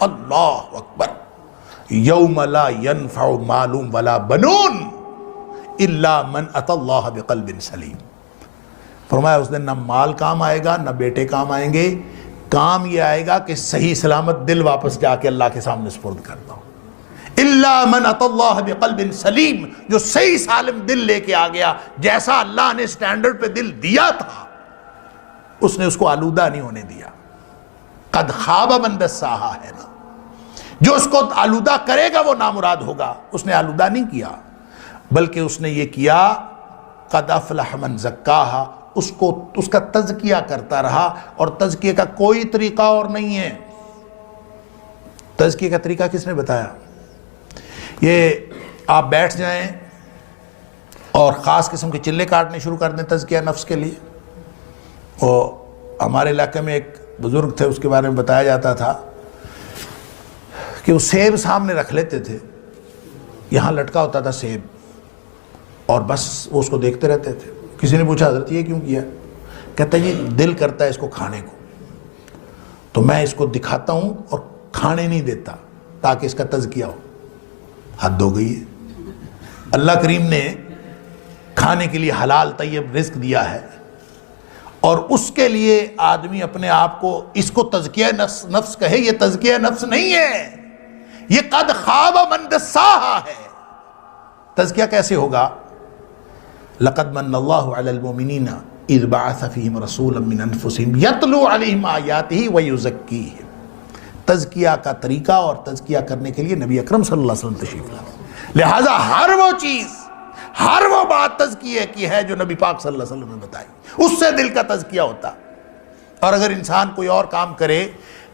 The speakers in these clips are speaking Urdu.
اللہ اکبر، یوم لا ینفع مال ولا بنون الا من اتی اللہ بقلب سلیم۔ فرمایا اس دن نہ مال کام آئے گا نہ بیٹے کام آئیں گے، کام یہ آئے گا کہ صحیح سلامت دل واپس جا کے اللہ کے سامنے سپرد کرتا ہوں۔ الا من اتی اللہ بقلب سلیم، جو صحیح سالم دل لے کے آ گیا، جیسا اللہ نے سٹینڈرڈ پہ دل دیا تھا اس نے اس کو آلودہ نہیں ہونے دیا۔ قد خواب من دساہا ہے نا، جو اس کو آلودہ کرے گا وہ نامراد ہوگا، اس نے آلودہ نہیں کیا بلکہ اس نے یہ کیا قد افلح من زکاہا، اس کا تزکیہ کرتا رہا، اور تزکیہ کا کوئی طریقہ اور نہیں ہے۔ تزکیہ کا طریقہ کس نے بتایا؟ یہ آپ بیٹھ جائیں اور خاص قسم کے چلے کاٹنے شروع کر دیں تزکیہ نفس کے لیے۔ وہ ہمارے علاقے میں ایک بزرگ تھے، اس کے بارے میں بتایا جاتا تھا کہ وہ سیب سامنے رکھ لیتے تھے، یہاں لٹکا ہوتا تھا سیب، اور بس وہ اس کو دیکھتے رہتے تھے۔ کسی نے پوچھا حضرت یہ کیوں کیا؟ کہتا ہے یہ دل کرتا ہے اس کو کھانے کو، تو میں اس کو دکھاتا ہوں اور کھانے نہیں دیتا تاکہ اس کا تزکیہ ہو۔ حد ہو گئی ہے۔ اللہ کریم نے کھانے کے لیے حلال طیب رزق دیا ہے، اور اس کے لیے آدمی اپنے آپ کو اس کو تزکیہ نفس کہے، یہ تزکیہ نفس نہیں ہے، یہ قد خواب من دساہا ہے۔ تزکیہ کیسے ہوگا؟ لقد من اللہ علی المؤمنین اذ بعث فیہم رسولا من انفسہم یتلو علیہم آیاتہ ویزکیہم۔ تزکیہ کا طریقہ اور تزکیہ کرنے کے لیے نبی اکرم صلی اللہ علیہ وسلم تشریف لائے، لہٰذا ہر وہ چیز، ہر وہ بات تزکیہ کی ہے جو نبی پاک صلی اللہ علیہ وسلم نے بتائی، اس سے دل کا تزکیہ ہوتا۔ اور اگر انسان کوئی اور کام کرے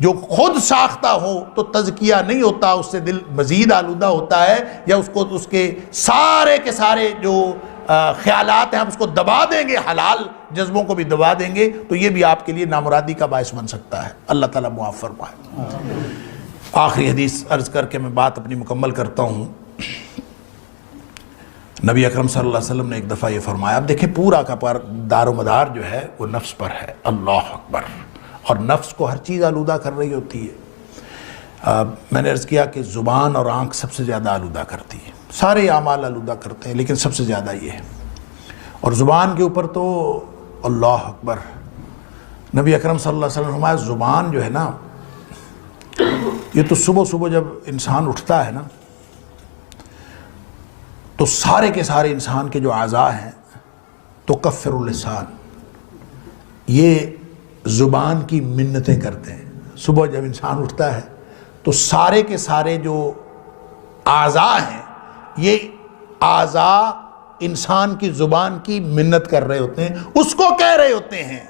جو خود ساختہ ہو تو تزکیہ نہیں ہوتا، اس سے دل مزید آلودہ ہوتا ہے، یا اس کو اس کے سارے جو خیالات ہیں ہم اس کو دبا دیں گے، حلال جذبوں کو بھی دبا دیں گے، تو یہ بھی آپ کے لیے نامرادی کا باعث بن سکتا ہے۔ اللہ تعالیٰ معاف فرمائے۔ آخری حدیث عرض کر کے میں بات اپنی مکمل کرتا ہوں۔ نبی اکرم صلی اللہ علیہ وسلم نے ایک دفعہ یہ فرمایا، اب دیکھیں پورا کا پر دار و مدار جو ہے وہ نفس پر ہے، اللہ اکبر، اور نفس کو ہر چیز آلودہ کر رہی ہوتی ہے۔ میں نے عرض کیا کہ زبان اور آنکھ سب سے زیادہ آلودہ کرتی ہے، سارے اعمال آلودہ کرتے ہیں لیکن سب سے زیادہ یہ ہے، اور زبان کے اوپر تو اللہ اکبر۔ نبی اکرم صلی اللہ علیہ وسلم فرمایا زبان جو ہے نا، یہ تو صبح صبح جب انسان اٹھتا ہے نا تو سارے کے سارے انسان کے جو اعضاء ہیں تو کفر اللسان، یہ زبان کی منتیں کرتے ہیں۔ صبح جب انسان اٹھتا ہے تو سارے کے سارے جو اعضاء ہیں یہ اعضاء انسان کی زبان کی منت کر رہے ہوتے ہیں، اس کو کہہ رہے ہوتے ہیں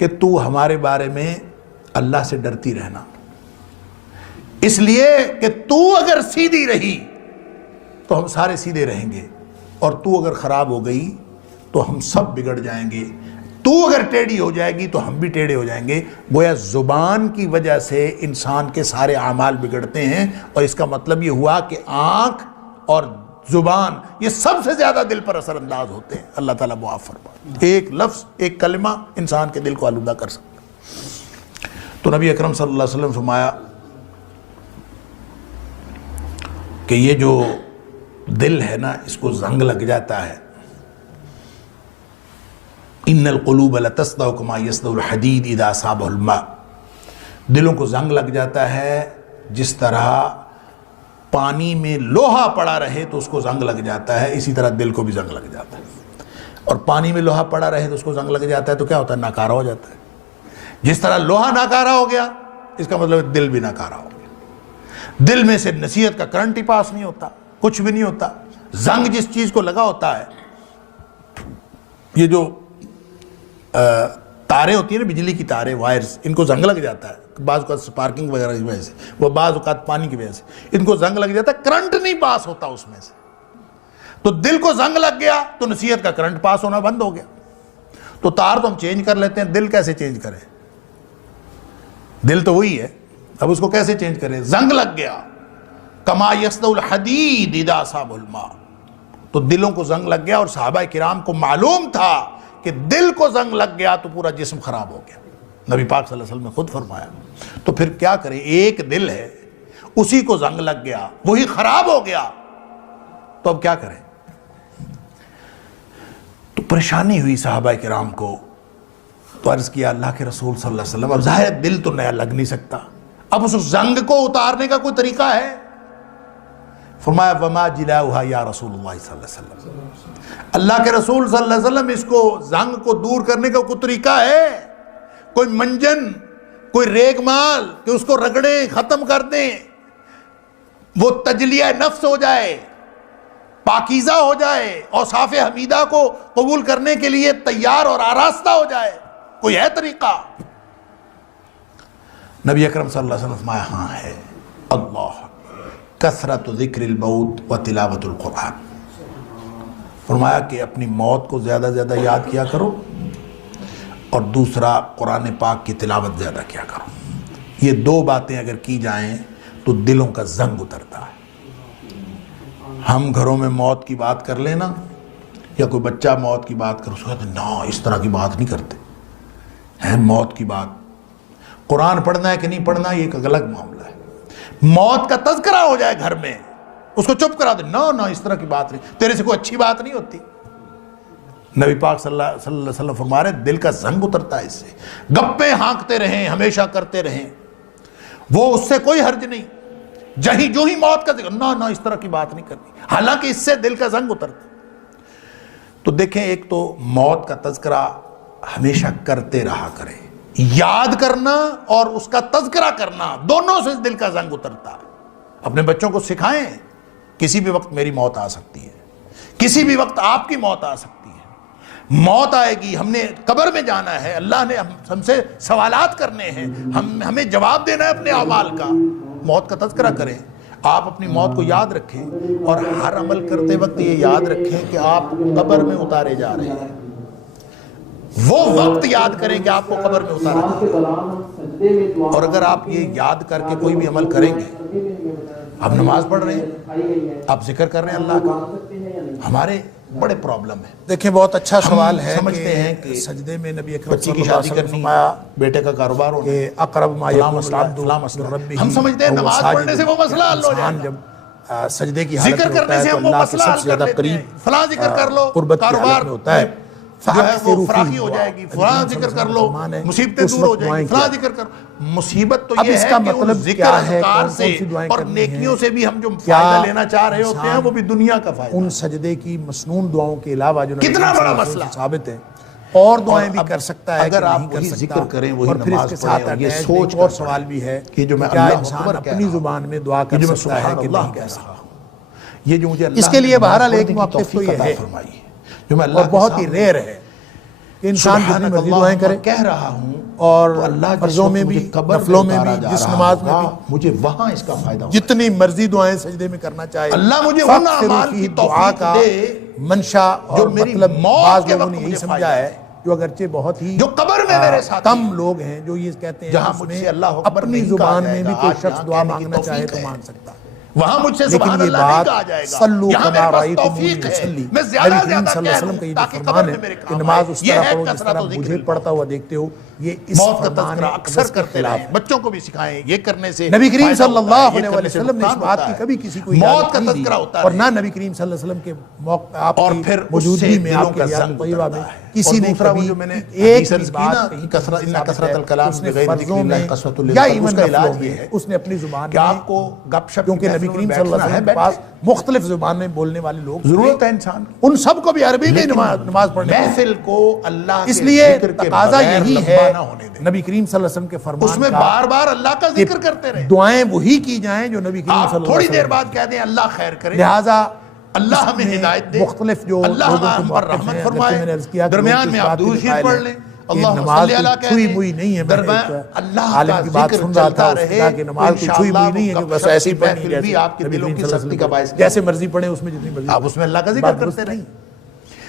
کہ تو ہمارے بارے میں اللہ سے ڈرتی رہنا، اس لیے کہ تو اگر سیدھی رہی تو ہم سارے سیدھے رہیں گے، اور تو اگر خراب ہو گئی تو ہم سب بگڑ جائیں گے، تو اگر ٹیڑھی ہو جائے گی تو ہم بھی ٹیڑھے ہو جائیں گے۔ گویا زبان کی وجہ سے انسان کے سارے اعمال بگڑتے ہیں، اور اس کا مطلب یہ ہوا کہ آنکھ اور زبان یہ سب سے زیادہ دل پر اثر انداز ہوتے ہیں۔ اللہ تعالیٰ معاف فرمائے۔ ایک لفظ، ایک کلمہ انسان کے دل کو آلودہ کر سکتا ہے۔ تو نبی اکرم صلی اللہ علیہ وسلم فرمایا کہ یہ جو دل ہے نا اس کو زنگ لگ جاتا ہے، ان القلوب لتصدع کما یصدع الحدید اذا اصابہ الماء، دلوں کو زنگ لگ جاتا ہے جس طرح پانی میں لوہا پڑا رہے تو اس کو زنگ لگ جاتا ہے، اسی طرح دل کو بھی زنگ لگ جاتا ہے، اور پانی میں لوہا پڑا رہے تو اس کو زنگ لگ جاتا ہے تو کیا ہوتا ہے؟ ناکارہ ہو جاتا ہے۔ جس طرح لوہا ناکارہ ہو گیا اس کا مطلب دل بھی ناکارہ ہو گیا، دل میں سے نصیحت کا کرنٹ ہی پاس نہیں ہوتا، کچھ بھی نہیں ہوتا۔ زنگ جس چیز کو لگا ہوتا ہے، یہ جو تاریں ہوتی ہیں نا، بجلی کی تاریں، وائرز، ان کو زنگ لگ جاتا ہے، بعض اوقات سپارکنگ وغیرہ کی وجہ سے، وہ بعض اوقات پانی کی وجہ سے ان کو زنگ لگ جاتا ہے، کرنٹ نہیں پاس ہوتا اس میں سے۔ تو دل کو زنگ لگ گیا تو نصیحت کا کرنٹ پاس ہونا بند ہو گیا۔ تو تار تو ہم چینج کر لیتے ہیں، دل کیسے چینج کریں؟ دل تو وہی ہے، اب اس کو کیسے چینج کریں؟ زنگ لگ گیا، کما یصدع الحدید اذا اصابہ الماء، تو دلوں کو زنگ لگ گیا، اور صحابہ کرام کو معلوم تھا کہ دل کو زنگ لگ گیا تو پورا جسم خراب ہو گیا۔ نبی پاک صلی اللہ علیہ وسلم نے خود فرمایا. تو پھر کیا کریں؟ ایک دل ہے، اسی کو زنگ لگ گیا، وہی خراب ہو گیا، تو اب کیا کریں؟ تو پریشانی ہوئی صحابہ کرام کو. تو عرض کیا اللہ کے رسول صلی اللہ علیہ وسلم، اب ظاہر دل تو نیا لگ نہیں سکتا، اب اس زنگ کو اتارنے کا کوئی طریقہ ہے؟ فرمایا وما جلاؤہا یا رسول اللہ صلی اللہ علیہ وسلم، اللہ کے رسول صلی اللہ علیہ وسلم اس کو زنگ کو دور کرنے کا کوئی طریقہ ہے؟ کوئی منجن، کوئی ریگ مال کہ اس کو رگڑیں، ختم کر دیں، وہ تجلیہ نفس ہو جائے، پاکیزہ ہو جائے، اوصاف حمیدہ کو قبول کرنے کے لیے تیار اور آراستہ ہو جائے؟ کوئی ہے طریقہ؟ نبی اکرم صلی اللہ علیہ وسلم فرمایا ہاں ہے. اللہ کثرت ذکر الموت و تلاوت القرآن. فرمایا کہ اپنی موت کو زیادہ زیادہ یاد کیا کرو، اور دوسرا قرآن پاک کی تلاوت زیادہ کیا کرو. یہ دو باتیں اگر کی جائیں تو دلوں کا زنگ اترتا ہے. ہم گھروں میں موت کی بات کر لینا، یا کوئی بچہ موت کی بات کر، اس کو کہتے ہیں نا اس طرح کی بات نہیں کرتے ہیں. موت کی بات، قرآن پڑھنا ہے کہ نہیں پڑھنا یہ ایک الگ معاملہ ہے. موت کا تذکرہ ہو جائے گھر میں، اس کو چپ کرا دے، نا اس طرح کی بات نہیں، تیرے سے کوئی اچھی بات نہیں ہوتی. نبی پاک صلی اللہ علیہ وسلم فرما رہے دل کا زنگ اترتا ہے اس سے. گپیں ہانکتے رہیں، ہمیشہ کرتے رہیں، وہ اس سے کوئی حرج نہیں. جو ہی موت کا ذکر، نا اس طرح کی بات نہیں کرنی، حالانکہ اس سے دل کا زنگ اترتا. تو دیکھیں، ایک تو موت کا تذکرہ ہمیشہ کرتے رہا کریں. یاد کرنا اور اس کا تذکرہ کرنا، دونوں سے دل کا زنگ اترتا ہے. اپنے بچوں کو سکھائیں کسی بھی وقت میری موت آ سکتی ہے، کسی بھی وقت آپ کی موت آ سکتی ہے. موت آئے گی، ہم نے قبر میں جانا ہے، اللہ نے ہم سے سوالات کرنے ہیں، ہمیں جواب دینا ہے اپنے اعمال کا. موت کا تذکرہ کریں. آپ اپنی موت کو یاد رکھیں، اور ہر عمل کرتے وقت یہ یاد رکھیں کہ آپ قبر میں اتارے جا رہے ہیں. وہ وقت یاد کریں کہ آپ کو قبر میں اتارا جا رہا ہے. اور اگر آپ یہ یاد کر کے کوئی بھی عمل کریں گے، آپ نماز پڑھ رہے ہیں، آپ ذکر کر رہے ہیں اللہ کا، ہمارے بڑے پرابلم ہے. دیکھیں بہت اچھا سوال ہے. سمجھتے ہیں کہ سجدے میں نبی اکرم بچی کی شادی کرنی، بیٹے کا کاروبار ہونا، اقرب ما یکون العبد من ربہ، ہم سمجھتے ہیں نماز پڑھنے سے وہ مسئلہ حل ہو جائے. جب سجدے کی حالت ذکر میں ہوتا کرنے ہے سے تو ہم وہ اللہ کے مسئلہ سب حل سے کر زیادہ لیتے ہیں. قریب فلاں ذکر کر لو، قربت کی کاروبار حالت میں ہوتا ہے. جو ہے وہ فراخی ہو جائے گی، فلاں ذکر کر لو، مصیبتیں دور ہو جائیں گی، فلاں ذکر کر. مصیبت تو یہ ہے کہ ان ذکر اذکار سے اور نیکیوں سے بھی ہم جو فائدہ لینا چاہ رہے ہوتے ہیں وہ بھی دنیا کا فائدہ. ان سجدے کی مسنون دعاؤں کے علاوہ جو کتنا بڑا مسئلہ ثابت ہے، اور دعائیں بھی کر سکتا ہے، اگر آپ نہیں کر وہی سکتا. ذکر کریں، وہی اور پھر اس نماز کے پڑھیں، ساتھ اور یہ attached سوچ ایک اور کر سوال بھی ہے کہ جو میں کیا اللہ انسان اکبر کہہ اپنی رہا ہوں، زبان میں دعا کر جو میں سکتا ہے سبحان کہ اللہ نہیں کہہ کر رہا سکتا. ہوں، یہ جو مجھے اللہ اس کے لیے بہرحال ایک موقف تو توفیق یہ عطا ہے فرمائی ہے، جو میں اللہ اور بہت ہی ریئر ہے کہ انسان جتنی مرضی دعائیں کرے، کہہ رہا ہوں، اور تو اللہ فرضوں میں بھی، نفلوں میں بھی، جس نماز میں بھی مجھے وہاں اس کا فائدہ ہوگا. جتنی مرضی دعائیں سجدے میں کرنا چاہے، اللہ مجھے ان فقط اعمال کی دعا توفیق کا دے منشا اور جو میری مطلب موت بعض کے لوگوں وقت نے یہی مجھے سمجھا فائدہ ہے، جو اگرچہ بہت ہی جو قبر میں میرے ساتھ کم لوگ ہیں جو یہ کہتے ہیں جہاں اس مجھ میں سے اللہ اکبر اپنی نہیں کہا زبان جائے میں گا، بھی کوئی آج شخص یہاں دعا کہنے کی مانگنا چاہے توفیق تو ہے. مانگ سکتا ہے. وہاں مجھ سے لیکن سبحان یہ اللہ نہیں بات کہا جائے گا، صلو یہاں کما میرے پاس رأیتمونی توفیق ہے، اصلی. میں زیادہ نبی کریم زیادہ صلی اللہ کہہ علیہ وسلم دوں کا یہ جو تاکہ فرمان قبر ہے میں میرے کہ کام نماز آئے. اس یہ طرح ہے پڑھو جس کثرت طرح و ذکر مجھے اللہ. پڑھتا ہوا دیکھتے ہو، یہ اس موت کا فرمان تذکرہ اکثر اقدس کے کرتے خلاف رہیں، ہے. بچوں کو بھی سکھائیں، یہ کرنے سے نبی کریم فائدہ صلی ہوتا اللہ ہے، یہ علیہ کرنے سے وسلم نے اس نقصان بات ہوتا کی ہے. کبھی کسی کو موت اجازت کا نہیں دی، تذکرہ ہوتا اور ہے، نہ نبی کریم صلی اللہ علیہ وسلم کے آپ اور کی پھر اس سے موجودگی میں، دلوں آپ کی کا حیات زنگ طیبہ اترتا میں ہے. کسی اور نے دوسرا وہ کبھی جو میں نے ایک حدیث عرض کی نا بات کہیں کثرت ان کثرت الکلام اس نے بغیر ذکر فرضوں اللہ میں قسوۃ یا للقلب، ایون اس کا علاج نفلوں یہ میں ہے اس نے اپنی زبان کہ میں، آپ کو گپ شپ کیونکہ نبی کریم صلی اللہ علیہ وسلم کے پاس مختلف زبانیں بولنے والے لوگ ضرورت ہے انسان کی، ان سب کو بھی عربی میں نماز پڑھنے کی. محفل کو اللہ اس کے لیے ذکر کے تقاضا بغیر یہی لمبا ہے نہ ہونے دیں. نبی کریم صلی اللہ علیہ وسلم کے اس فرمان میں کا بار بار اللہ کا کہ ذکر کرتے رہیں. دعائیں وہی کی جائیں جو نبی کریم صلی آپ اللہ تھوڑی علیہ دیر وسلم. بعد کہہ دیں اللہ خیر کرے، لہٰذا اللہ ہمیں ہدایت دے، مختلف جو اللہ لوگوں کے ہم پر موقف رحمت ہیں، فرمائے، میں نے عرض کیا کہ درمیان لوگ میں اس آپ بات کے درود شریف قائل پڑھ ہیں لیں، کہ اللہم نماز صلی علی کوئی کہہ چھوئی دیں، موئی نہیں ہے. اللہ عالم کا کی بات ذکر سن رہا تھا، چلتا اس نے رہے، کہا کہ نماز کوئی چھوئی موئی نہیں ہے کہ بس ایسی پڑھنی محفل بھی جیسے آپ کے نبی دلوں کریم کی صلی اللہ سختی علیہ کا وسلم باعث جیسے مرضی پڑھیں، اس میں جتنی مرضی آپ اس میں اللہ کا ذکر بات کرتے درست رہیں. نہیں.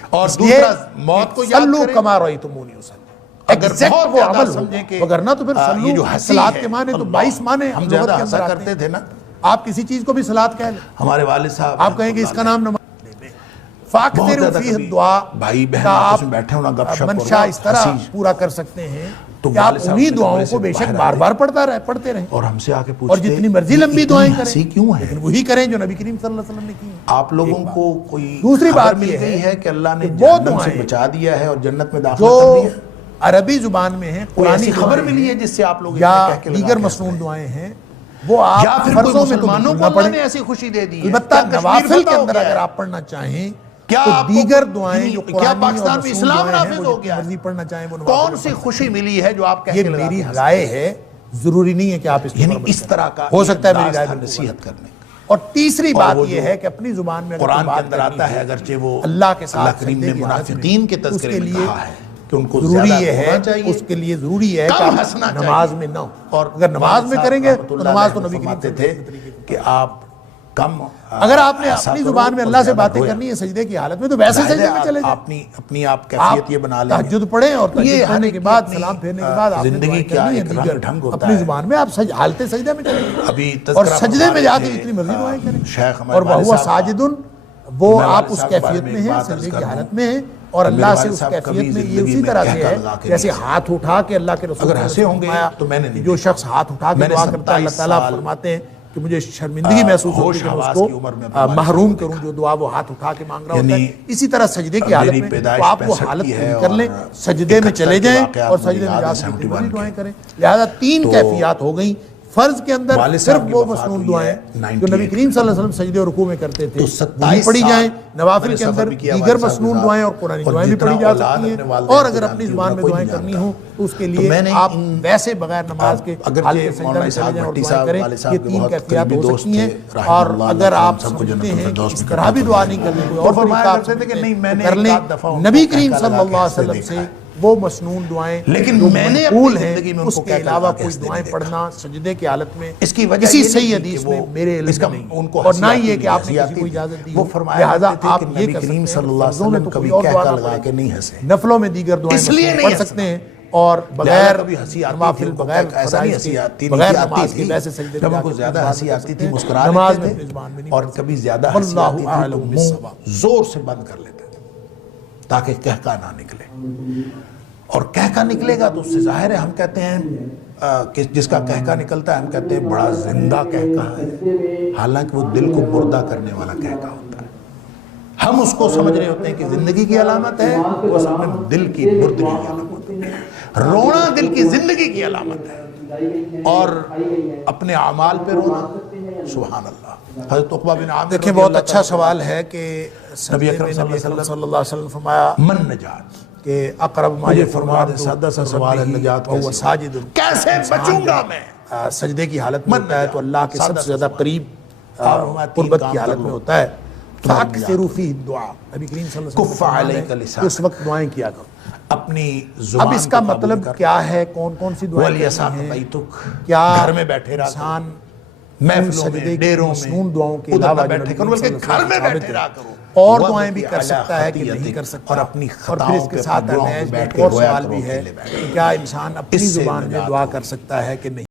اور اس لیے دوسرا موت کو یاد صلو کریں. کما رأیتمونی اصلی، اگر ایگزیکٹ بہت وہ زیادہ عمل سمجھیں کہ ہو، وگرنہ تو پھر یہ جو صلو ہنسی صلاۃ ہے، کے معنی تو اللہ، 22 معنی ہم لغت زیادہ کے ہنسا اندر کرتے آتے تھے نا. ہیں. آپ کسی چیز کو بھی صلاۃ کہہ لیں، ہمارے والد صاحب آپ کہیں کہ اس کا نام نماز. بہت فاکثروا زیادہ فیہ کبھی الدعاء بھائی بہن کا آپس آپ میں بیٹھے ہونا گپ شپ منشا اس طرح پورا کر سکتے ہیں تو کہ آپ والد صاحب انہی نے دعاؤں کمرے کو سے بے شک باہر بار آتے بار پڑھتے رہیں اور ہم سے آ کے اور پوچھتے جتنی مرضی لمبی اتنی دعائیں ہنسی کریں، کیوں ہے؟ لیکن وہی کریں جو نبی کریم صلی اللہ علیہ وسلم نے کی ہیں۔ آپ لوگوں کو کوئی دوسری خبر بات مل یہ گئی ہے کہ اللہ نے کہ وہ جہنم سے دعائیں بچا دیا ہے اور جنت میں داخل جو کر دیا؟ عربی زبان میں ہیں، کوئی قرآنی ایسی خبر دعائیں ملی ہے ہیں جس سے آپ لوگ یا اتنے کہہ کے لگا دیگر کے مسنون رکھ رہے ہیں؟ دعائیں ہیں، وہ آپ یا پھر کوئی فرضوں میں تو مسلمانوں بالکل کو نہ اللہ پڑھیں۔ نے ایسی خوشی دے دی ہے؟ البتہ کیا کشمیر نوافل فتح کے ہو اندر گیا اگر ہے؟ آپ پڑھنا چاہیں کیا تو آپ کو دیگر دعائیں جو کیا قرآنی پاکستان اور میں مسنون اسلام دعائیں ہیں نافذ وہ ہو جتنی گیا ہے؟ مرضی پڑھنا چاہیں وہ کون سی خوشی ملی ہے جو آپ کہہ یہ کے لگا میری کے رائے ہے، ضروری نہیں ہے کہ آپ اس پر یعنی عمل اس کریں۔ طرح کا ہو سکتا ہے میری انداز رائے تھا بالکل نصیحت کرنے کا۔ اور تیسری اور بات وہ یہ جو ہے کہ اپنی زبان میں اگر قرآن کوئی کے بات اندر کرنی آتا ہے اگرچہ وہ اللہ کے ساتھ اللہ کریم سجدے نے کی حالت میں، منافقین کے اس تذکرے کے میں لیے کہا ہے کہ ان کو ضروری زیادہ یہ ہے، رونا چاہیے، اس کے لیے ضروری ہے کہ کم آپ ہنسنا نماز چاہیے۔ میں نہ ہو، اور اگر نماز میں کریں گے رحمۃ تو اللہ نماز تو علیہ نبی کریم فرماتے صلی تھے اللہ علیہ وسلم کہ آپ کم اگر آپ نے ہنسا اپنی کرو زبان میں اور اللہ سے زیادہ باتیں رویا۔ کرنی ہے سجدے کی حالت میں تو ویسے ظاہر ہے سجدے میں چلے جائیں۔ اپنی آپ کیفیت یہ بنا لیں گے۔ تہجد پڑھیں اور یہ تہجد ہر پڑھنے ایک کے کی بعد اپنی سلام پھیرنے کے بعد آپ نے زندگی دعائیں کا کرنی ہے ایک رنگ دیگر ڈھنگ ہوتا اپنی ہے۔ زبان میں آپ حالت سجدہ میں چلیں گے ابھی اور تذکرہ سجدے فرما میں رہے جا کے تھے جتنی مرضی دعائیں کریں۔ شیخ ہمارے اور والد وَهُوَ صاحب ساجد وہ میں آپ والد اس صاحب کے بارے کیفیت میں میں ایک ہیں بات عرض سجدے کر کی دوں حالت میں ہیں اور کہ میرے اللہ سے والد اس صاحب کیفیت کبھی میں یہ زندگی اسی میں طرح کہہ سے کر ہے لگا کے جیسے نہیں کہا۔ ہاتھ اٹھا کے اللہ کے رسول اگر ہنسے ہوں گے تو میں نے نہیں جو دیکھا۔ شخص ہاتھ اٹھا کے میں نے دعا کرتا ہے اللہ 27 تعالیٰ سال فرماتے ہیں کہ مجھے شرمندگی محسوس ہوتی ہوش ہے کہ میں حواس اس کی عمر میں کو اپنے والد محروم صاحب کو کروں جو دعا وہ ہاتھ اٹھا کے مانگ رہا ہوتا یعنی ہے۔ اسی طرح سجدے کی حالت میری میں پیدائش تو آپ وہ 65 حالت کی ہے پوری کر لیں، اور سجدے میں 71 چلے کے جائیں واقعات اور مجھے سجدے میں یاد جا ہے کے جتنی 71 مرضی کے۔ دعائیں کریں۔ لہذا تین تو کیفیات ہو گئیں۔ فرض کے اندر والد صرف صاحب کی وہ وفات مسنون ہوئی دعائیں ہے جو نبی 98 کریم صلی اللہ علیہ وسلم سجدے اور رکوع میں کرتے تھے تو وہی 27 پڑھی سال جائیں۔ نوافل میں نے کے سفر اندر بھی کیا دیگر والد صاحب کے مسنون ساتھ، دعائیں اور قرآنی اور دعائیں بھی جتنا پڑھی جا اولاد سکتی اپنے ہیں والدین اور کو اگر اپنی جانتی زبان ہوگا، میں کوئی دعائیں نہیں کرنی جانتا۔ ہوں تو اس کے تو لیے میں نے آپ ویسے بغیر نماز کے اگرچہ حالت سجدہ میں مولانا چلے صاحب جائیں اور بھٹی دعائیں صاحب کریں۔ والد یہ صاحب کے تین بہت کیفیات قریبی ہو دوست سکتی ہیں تھے رحمہ اور اللہ اگر علیہ، آپ سب کو سمجھتے جنت ہیں کہ الفردوس اس میں طرح بھی جگہ دعا پر نہیں کرنی کوئی وہ اور فرمایا طریقہ آپ کرتے تھے کہ سمجھتے نہیں میں ہیں نے کر ایک لیں۔ آدھ دفعہ ان نبی کو کریم کہہ صلی لگا اللہ کے علیہ ہنستے وسلم دیکھا سے ہے۔ وہ مسنون دعائیں لیکن جو میں نے منقول اپنی ہیں زندگی میں ان اس کو کے کہہ کر علاوہ لگا کے کوئی ہنستے دعائیں نہیں دیکھا۔ پڑھنا سجدے کی حالت میں اس کی وجہ کسی یہ صحیح نہیں تھی حدیث کہ میں وہ میرے علم اس کا میں نہیں ان کو اور ہنسی نہ آتی یہ کہ آپ ہنسی نے کسی آتی کو اجازت دی وہ ہو۔ فرمایا لہٰذا کرتے تھے آپ کہ یہ نبی کر کریم سکتے صلی ہیں اللہ علیہ فرضوں میں وسلم تو کبھی کوئی اور کہہ دعا کر نہ لگا پڑھیں، کے نہیں ہنسے۔ نفلوں میں دیگر دعائیں اس لیے مسنون نہیں پڑھ سکتے ہنسنا۔ ہیں اور لہذا بغیر کبھی ہنسی آتی نوافل تھی، ان کو بغیر ایسا نہیں فرائض ہنسی کے آتی بغیر نہیں نماز آتی کے ویسے سجدے جب میں ان جا کو کے زیادہ اپنی ہنسی زبان میں آتی پڑھ تھی سکتے مسکرا ہیں، نماز لیتے میں تھے اپنی زبان میں نہیں اور پڑھ سکتے۔ کبھی زیادہ ہنسی واللہ آتی تھی تو اعلم منہ بالصواب۔ زور سے بند کر لیتے تھے تاکہ کہکا نہ نکلے، اور کہکا نکلے گا تو اس سے ظاہر ہے ہم کہتے ہیں کہ جس کا کہکا نکلتا ہے ہم کہتے ہیں بڑا زندہ کہکا ہے، حالانکہ وہ دل کو مردہ کرنے والا کہکا ہوتا ہے۔ ہم اس کو سمجھ رہے ہوتے ہیں کہ زندگی کی علامت ہے، وہ اصل میں دل کی مردگی کی علامت ہے۔ رونا دل کی زندگی کی علامت ہے اور اپنے اعمال پہ رونا سبحان اللہ۔ حضرت عقبہ بن عامر دیکھیں رضی بہت اللہ اچھا تعالیٰ سوال ہے کہ نبی اکرم نبی صلی اللہ صلی اللہ علیہ وسلم فرمایا من نجات، کہ اقرب ما مجھے یکون فرما دے العبد سادہ سا من سوال ہے، ربہ نجات وہو کیسے ساجد۔ کیسے بچوں گا میں؟ سجدے کی حالت میں من ہوتا ہے تو اللہ کے سب سادہ سے زیادہ سا قریب قربت کی حالت میں ہوتا ہے۔ فَأَكْثِرُوا فِيهِ الدُّعَاء، نبی کریم صلی اللہ علیہ وسلم کف فرماتے علیک ہیں لسانک، کہ اس وقت دعائیں کیا کرو۔ اپنی زبان اب اس کا کو قابو مطلب کر۔ کیا ہے، کون کون سی دعائیں وَلْيَسَعْ کرنی ہیں؟ بَيْتُک، کیا گھر میں بیٹھے رہا انسان کرو، محفلوں سجدے میں، کی ڈیروں مسنون میں، دعاؤں کے ادھر علاوہ نہ جو بیٹھے نبی کرو کریم صلی بلکہ اللہ گھر علیہ میں وسلم بیٹھے ثابت رہا ہے۔ کرو، اور وَبْكِ دعائیں بھی کر عَلَىٰ سکتا ہے کہ نہیں خَطِيئَتِكَ، کر سکتا، اور اپنی اور پھر خطاؤں اس کے پہ ساتھ اپنے گناہوں پہ ایک بیٹھ کے اور رویا سوال کرو بھی ہے اکیلے بیٹھ کے۔ کہ کیا انسان اپنی اس سے زبان میں نجات دعا ہوگی۔ کر سکتا ہے کہ نہیں؟